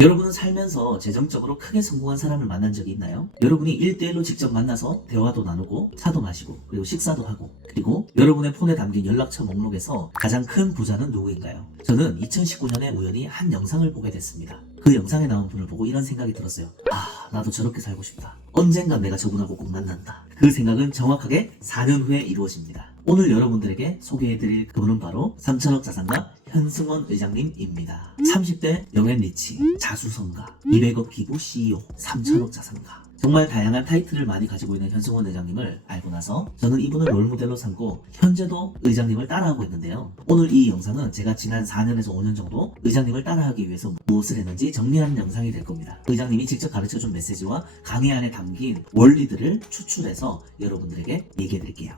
여러분은 살면서 재정적으로 크게 성공한 사람을 만난 적이 있나요? 여러분이 1대1로 직접 만나서 대화도 나누고 차도 마시고 그리고 식사도 하고 그리고 여러분의 폰에 담긴 연락처 목록에서 가장 큰 부자는 누구인가요? 저는 2019년에 우연히 한 영상을 보게 됐습니다. 그 영상에 나온 분을 보고 이런 생각이 들었어요. 나도 저렇게 살고 싶다. 언젠간 내가 저분하고 꼭 만난다. 그 생각은 정확하게 4년 후에 이루어집니다. 오늘 여러분들에게 소개해드릴 그분은 바로 3천억 자산가 현승원 의장님입니다. 30대 영앤 리치, 자수성가, 200억 기부 CEO, 3천억 자산가. 정말 다양한 타이틀을 많이 가지고 있는 현승원 의장님을 알고 나서 저는 이분을 롤모델로 삼고 현재도 의장님을 따라하고 있는데요. 오늘 이 영상은 제가 지난 4년에서 5년 정도 의장님을 따라하기 위해서 무엇을 했는지 정리한 영상이 될 겁니다. 의장님이 직접 가르쳐준 메시지와 강의 안에 담긴 원리들을 추출해서 여러분들에게 얘기해 드릴게요.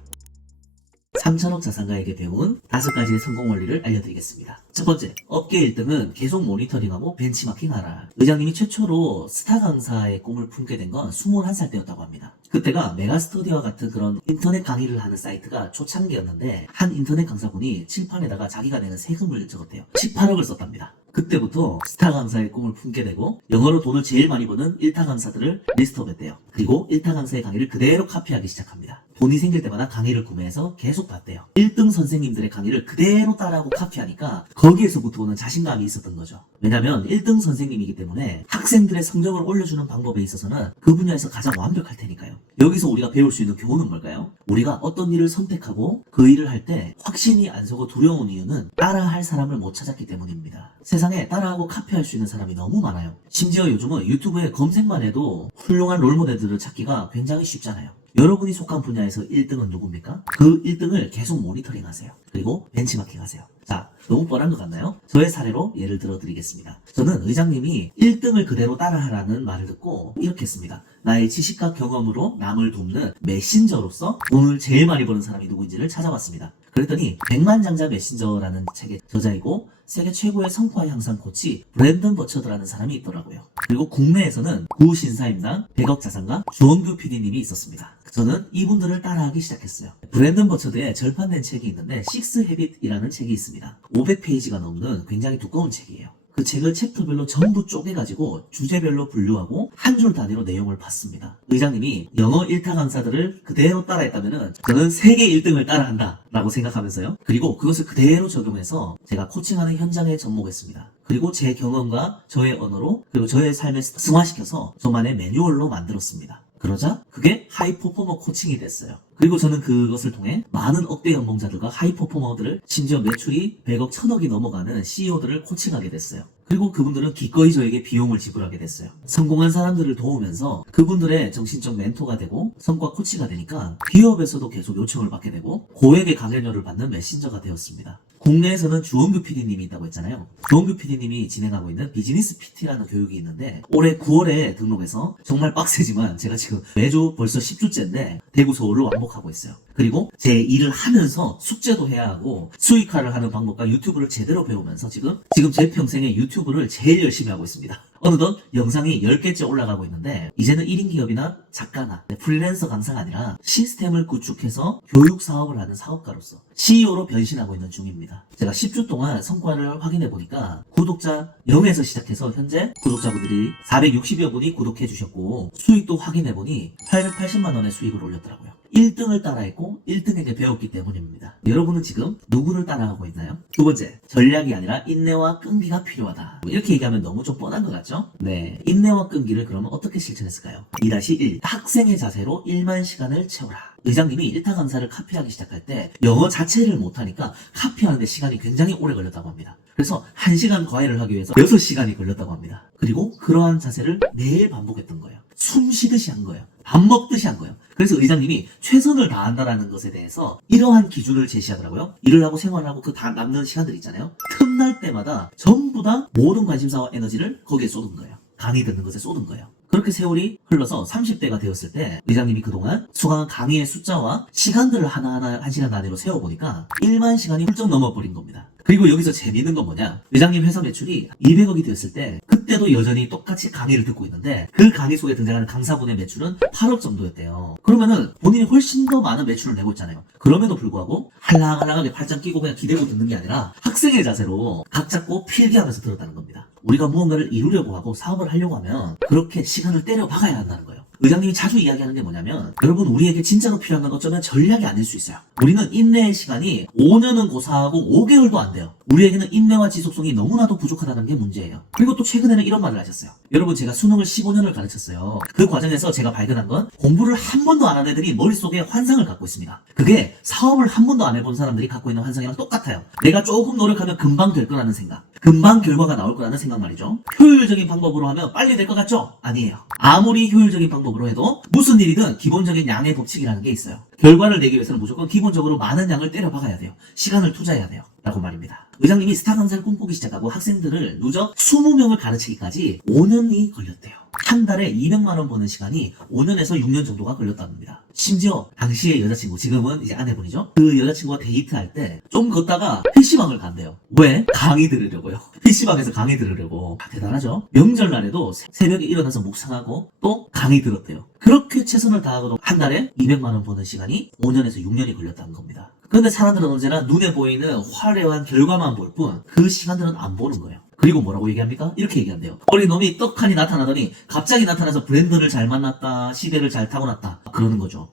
3천억 자산가에게 배운 5가지의 성공 원리를 알려드리겠습니다. 첫 번째, 업계 1등은 계속 모니터링하고 벤치마킹하라. 의장님이 최초로 스타 강사의 꿈을 품게 된 건 21살 때였다고 합니다. 그때가 메가스터디와 같은 그런 인터넷 강의를 하는 사이트가 초창기였는데 한 인터넷 강사분이 칠판에다가 자기가 내는 세금을 적었대요. 18억을 썼답니다. 그때부터 스타 강사의 꿈을 품게 되고 영어로 돈을 제일 많이 버는 1타 강사들을 리스트업했대요. 그리고 1타 강사의 강의를 그대로 카피하기 시작합니다. 돈이 생길 때마다 강의를 구매해서 계속 봤대요. 1등 선생님들의 강의를 그대로 따라하고 카피하니까 거기에서부터 오는 자신감이 있었던 거죠. 왜냐면 1등 선생님이기 때문에 학생들의 성적을 올려주는 방법에 있어서는 그 분야에서 가장 완벽할 테니까요. 여기서 우리가 배울 수 있는 교훈은 뭘까요? 우리가 어떤 일을 선택하고 그 일을 할 때 확신이 안 서고 두려운 이유는 따라할 사람을 못 찾았기 때문입니다. 세상에 따라하고 카피할 수 있는 사람이 너무 많아요. 심지어 요즘은 유튜브에 검색만 해도 훌륭한 롤모델들을 찾기가 굉장히 쉽잖아요. 여러분이 속한 분야에서 1등은 누굽니까? 그 1등을 계속 모니터링 하세요. 그리고 벤치마킹 하세요. 자, 너무 뻔한 것 같나요? 저의 사례로 예를 들어 드리겠습니다. 저는 의장님이 1등을 그대로 따라하라는 말을 듣고 이렇게 했습니다. 나의 지식과 경험으로 남을 돕는 메신저로서 돈을 제일 많이 버는 사람이 누구인지를 찾아봤습니다. 그랬더니 백만장자 메신저라는 책의 저자이고 세계 최고의 성과 향상 코치 브랜든 버처드라는 사람이 있더라고요. 그리고 국내에서는 구신사임당 100억 자산가 주원규 PD님이 있었습니다. 저는 이분들을 따라하기 시작했어요. 브랜든 버처드의 절판된 책이 있는데 식스 헤빗이라는 책이 있습니다. 500페이지가 넘는 굉장히 두꺼운 책이에요. 그 책을 챕터별로 전부 쪼개가지고 주제별로 분류하고 한 줄 단위로 내용을 봤습니다. 의장님이 영어 1타 강사들을 그대로 따라했다면 저는 세계 1등을 따라한다 라고 생각하면서요. 그리고 그것을 그대로 적용해서 제가 코칭하는 현장에 접목했습니다. 그리고 제 경험과 저의 언어로 그리고 저의 삶에 승화시켜서 저만의 매뉴얼로 만들었습니다. 그러자 그게 하이퍼포머 코칭이 됐어요. 그리고 저는 그것을 통해 많은 억대 연봉자들과 하이퍼포머들을 심지어 매출이 100억, 1000억이 넘어가는 CEO들을 코칭하게 됐어요. 그리고 그분들은 기꺼이 저에게 비용을 지불하게 됐어요. 성공한 사람들을 도우면서 그분들의 정신적 멘토가 되고 성과 코치가 되니까 기업에서도 계속 요청을 받게 되고 고액의 강연료를 받는 메신저가 되었습니다. 국내에서는 주원규 PD님이 있다고 했잖아요. 주원규 PD님이 진행하고 있는 비즈니스 PT라는 교육이 있는데 올해 9월에 등록해서 정말 빡세지만 제가 지금 매주 벌써 10주째인데 대구 서울을 왕복하고 있어요. 그리고 제 일을 하면서 숙제도 해야 하고 수익화를 하는 방법과 유튜브를 제대로 배우면서 지금 제 평생에 유튜브를 제일 열심히 하고 있습니다. 어느덧 영상이 10개째 올라가고 있는데 이제는 1인 기업이나 작가나 프리랜서 강사가 아니라 시스템을 구축해서 교육 사업을 하는 사업가로서 CEO로 변신하고 있는 중입니다. 제가 10주 동안 성과를 확인해 보니까 구독자 0에서 시작해서 현재 구독자분들이 460여 분이 구독해 주셨고 수익도 확인해 보니 880만 원의 수익을 올렸더라고요. 1등을 따라했고 1등에게 배웠기 때문입니다. 여러분은 지금 누구를 따라하고 있나요? 두 번째, 전략이 아니라 인내와 끈기가 필요하다. 이렇게 얘기하면 너무 좀 뻔한 것 같죠? 네, 인내와 끈기를 그러면 어떻게 실천했을까요? 2-1 학생의 자세로 1만 시간을 채워라. 의장님이 1타 강사를 카피하기 시작할 때 영어 자체를 못하니까 카피하는데 시간이 굉장히 오래 걸렸다고 합니다. 그래서 1시간 과외를 하기 위해서 6시간이 걸렸다고 합니다. 그리고 그러한 자세를 매일 반복했던 거예요. 숨 쉬듯이 한 거예요. 밥 먹듯이 한 거예요. 그래서 의장님이 최선을 다한다라는 것에 대해서 이러한 기준을 제시하더라고요. 일을 하고 생활을 하고 그 다 남는 시간들 있잖아요. 틈날 때마다 전부 다 모든 관심사와 에너지를 거기에 쏟은 거예요. 강의 듣는 것에 쏟은 거예요. 그렇게 세월이 흘러서 30대가 되었을 때 의장님이 그동안 수강한 강의의 숫자와 시간들을 하나하나 1시간 단위로 세워보니까 1만 시간이 훌쩍 넘어버린 겁니다. 그리고 여기서 재미있는 건 뭐냐? 의장님 회사 매출이 200억이 되었을 때 그때도 여전히 똑같이 강의를 듣고 있는데 그 강의 속에 등장하는 강사분의 매출은 8억 정도였대요. 그러면은 본인이 훨씬 더 많은 매출을 내고 있잖아요. 그럼에도 불구하고 할랑할랑하게 팔짱 끼고 그냥 기대고 듣는 게 아니라 학생의 자세로 각 잡고 필기하면서 들었다는 겁니다. 우리가 무언가를 이루려고 하고 사업을 하려고 하면 그렇게 시간을 때려 박아야 한다는 거예요. 의장님이 자주 이야기하는 게 뭐냐면, 여러분, 우리에게 진짜로 필요한 건 어쩌면 전략이 아닐 수 있어요. 우리는 인내의 시간이 5년은 고사하고 5개월도 안 돼요. 우리에게는 인내와 지속성이 너무나도 부족하다는 게 문제예요. 그리고 또 최근에는 이런 말을 하셨어요. 여러분, 제가 수능을 15년을 가르쳤어요. 그 과정에서 제가 발견한 건 공부를 한 번도 안 한 애들이 머릿속에 환상을 갖고 있습니다. 그게 사업을 한 번도 안 해본 사람들이 갖고 있는 환상이랑 똑같아요. 내가 조금 노력하면 금방 될 거라는 생각, 금방 결과가 나올 거라는 생각 말이죠. 효율적인 방법으로 하면 빨리 될 것 같죠? 아니에요. 아무리 효율적인 방법으로 해도 무슨 일이든 기본적인 양의 법칙이라는 게 있어요. 결과를 내기 위해서는 무조건 기본적으로 많은 양을 때려 박아야 돼요. 시간을 투자해야 돼요. 라고 말입니다. 의장님이 스타 강사를 꿈꾸기 시작하고 학생들을 누적 20명을 가르치기까지 5년이 걸렸대요. 한 달에 200만 원 버는 시간이 5년에서 6년 정도가 걸렸답니다. 심지어 당시의 여자친구, 지금은 이제 아내분이죠. 그 여자친구와 데이트할 때 좀 걷다가 PC방을 간대요. 왜? 강의 들으려고요. PC방에서 강의 들으려고. 대단하죠? 명절날에도 새벽에 일어나서 묵상하고 또 강의 들었대요. 그렇게 최선을 다하고도 한 달에 200만 원 버는 시간이 5년에서 6년이 걸렸다는 겁니다. 그런데 사람들은 언제나 눈에 보이는 화려한 결과만 볼 뿐 그 시간들은 안 보는 거예요. 그리고 뭐라고 얘기합니까? 이렇게 얘기한대요. 어린 놈이 떡하니 나타나더니 갑자기 나타나서 브랜드를 잘 만났다, 시대를 잘 타고났다, 그러는 거죠.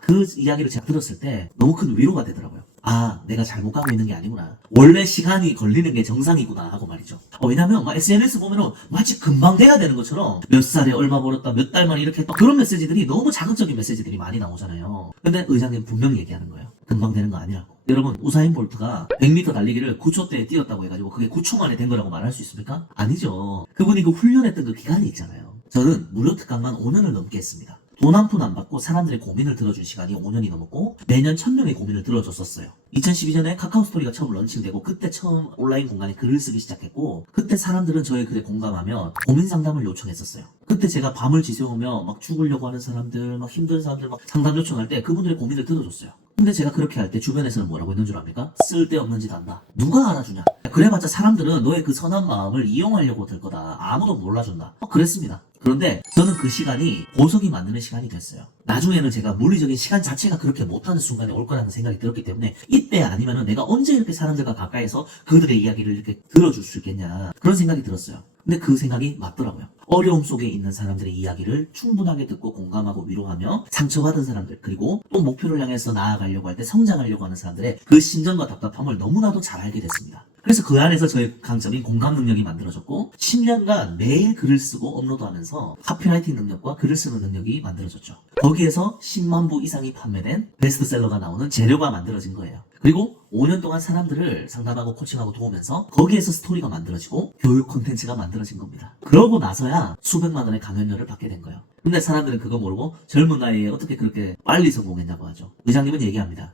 그 이야기를 제가 들었을 때 너무 큰 위로가 되더라고요. 아, 내가 잘못 가고 있는 게 아니구나. 원래 시간이 걸리는 게 정상이구나 하고 말이죠. 왜냐면 막 SNS 보면은 마치 금방 돼야 되는 것처럼 몇 살에 얼마 벌었다, 몇 달 만에 이렇게 했다, 그런 메시지들이 너무 자극적인 메시지들이 많이 나오잖아요. 근데 의장님 분명히 얘기하는 거예요. 금방 되는 거 아니라고. 여러분, 우사인 볼트가 100m 달리기를 9초대에 뛰었다고 해가지고 그게 9초 만에 된 거라고 말할 수 있습니까? 아니죠. 그분이 그 훈련했던 그 기간이 있잖아요. 저는 무료 특강만 5년을 넘게 했습니다. 돈 한 푼 안 받고 사람들의 고민을 들어준 시간이 5년이 넘었고 매년 1000명의 고민을 들어줬었어요. 2012년에 카카오 스토리가 처음 런칭되고 그때 처음 온라인 공간에 글을 쓰기 시작했고 그때 사람들은 저의 글에 공감하며 고민 상담을 요청했었어요. 그때 제가 밤을 지새우며 막 죽으려고 하는 사람들, 막 힘든 사람들 막 상담 요청할 때 그분들의 고민을 들어줬어요. 근데 제가 그렇게 할 때 주변에서는 뭐라고 했는 줄 압니까? 쓸데없는 짓 한다. 누가 알아주냐? 그래봤자 사람들은 너의 그 선한 마음을 이용하려고 들 거다. 아무도 몰라준다. 그랬습니다. 그런데 저는 그 시간이 보석이 만드는 시간이 됐어요. 나중에는 제가 물리적인 시간 자체가 그렇게 못하는 순간이 올 거라는 생각이 들었기 때문에 이때 아니면은 내가 언제 이렇게 사람들과 가까이서 그들의 이야기를 이렇게 들어줄 수 있겠냐, 그런 생각이 들었어요. 근데 그 생각이 맞더라고요. 어려움 속에 있는 사람들의 이야기를 충분하게 듣고 공감하고 위로하며 상처받은 사람들, 그리고 또 목표를 향해서 나아가려고 할 때 성장하려고 하는 사람들의 그 심정과 답답함을 너무나도 잘 알게 됐습니다. 그래서 그 안에서 저의 강점인 공감 능력이 만들어졌고 10년간 매일 글을 쓰고 업로드하면서 카피라이팅 능력과 글을 쓰는 능력이 만들어졌죠. 거기에서 10만 부 이상이 판매된 베스트셀러가 나오는 재료가 만들어진 거예요. 그리고 5년 동안 사람들을 상담하고 코칭하고 도우면서 거기에서 스토리가 만들어지고 교육 콘텐츠가 만들어진 겁니다. 그러고 나서야 수백만 원의 강연료를 받게 된 거예요. 근데 사람들은 그거 모르고 젊은 나이에 어떻게 그렇게 빨리 성공했냐고 하죠. 의장님은 얘기합니다.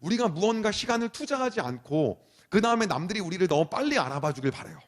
우리가 무언가 시간을 투자하지 않고 그 다음에 남들이 우리를 너무 빨리 알아봐 주길 바라요.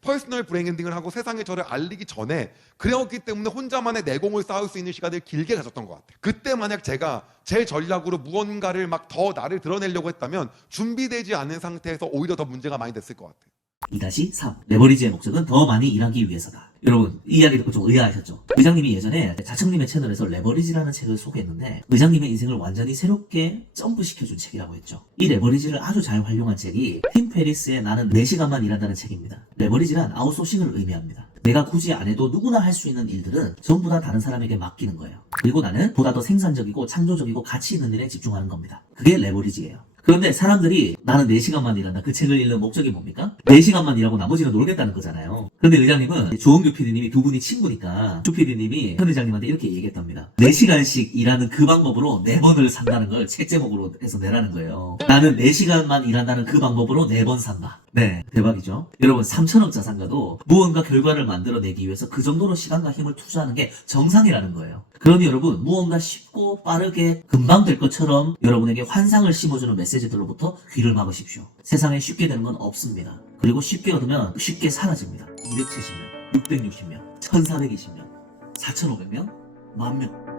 퍼스널 브랜딩을 하고 세상에 저를 알리기 전에 그랬기 때문에 혼자만의 내공을 쌓을 수 있는 시간을 길게 가졌던 것 같아요. 그때 만약 제가 제 전략으로 무언가를 막 더 나를 드러내려고 했다면 준비되지 않은 상태에서 오히려 더 문제가 많이 됐을 것 같아요. 2-3. 레버리지의 목적은 더 많이 일하기 위해서다. 여러분, 이 이야기 듣고 좀 의아하셨죠? 의장님이 예전에 자청님의 채널에서 레버리지라는 책을 소개했는데 의장님의 인생을 완전히 새롭게 점프시켜준 책이라고 했죠. 이 레버리지를 아주 잘 활용한 책이 팀 페리스의 나는 4시간만 일한다는 책입니다. 레버리지란 아웃소싱을 의미합니다. 내가 굳이 안 해도 누구나 할 수 있는 일들은 전부 다 다른 사람에게 맡기는 거예요. 그리고 나는 보다 더 생산적이고 창조적이고 가치 있는 일에 집중하는 겁니다. 그게 레버리지예요. 그런데 사람들이 나는 4시간만 일한다, 그 책을 읽는 목적이 뭡니까? 4시간만 일하고 나머지는 놀겠다는 거잖아요. 그런데 의장님은 조원규 PD님이 두 분이 친구니까 조 PD님이 현 의장님한테 이렇게 얘기했답니다. 4시간씩 일하는 그 방법으로 4번을 산다는 걸 책 제목으로 해서 내라는 거예요. 나는 4시간만 일한다는 그 방법으로 4번 산다. 네, 대박이죠. 여러분, 3천억 자산가도 무언가 결과를 만들어내기 위해서 그 정도로 시간과 힘을 투자하는 게 정상이라는 거예요. 그러니 여러분, 무언가 쉽고 빠르게 금방 될 것처럼 여러분에게 환상을 심어주는 메시지들로부터 귀를 막으십시오. 세상에 쉽게 되는 건 없습니다. 그리고 쉽게 얻으면 쉽게 사라집니다. 270명, 660명, 1420명, 4500명, 10,000명.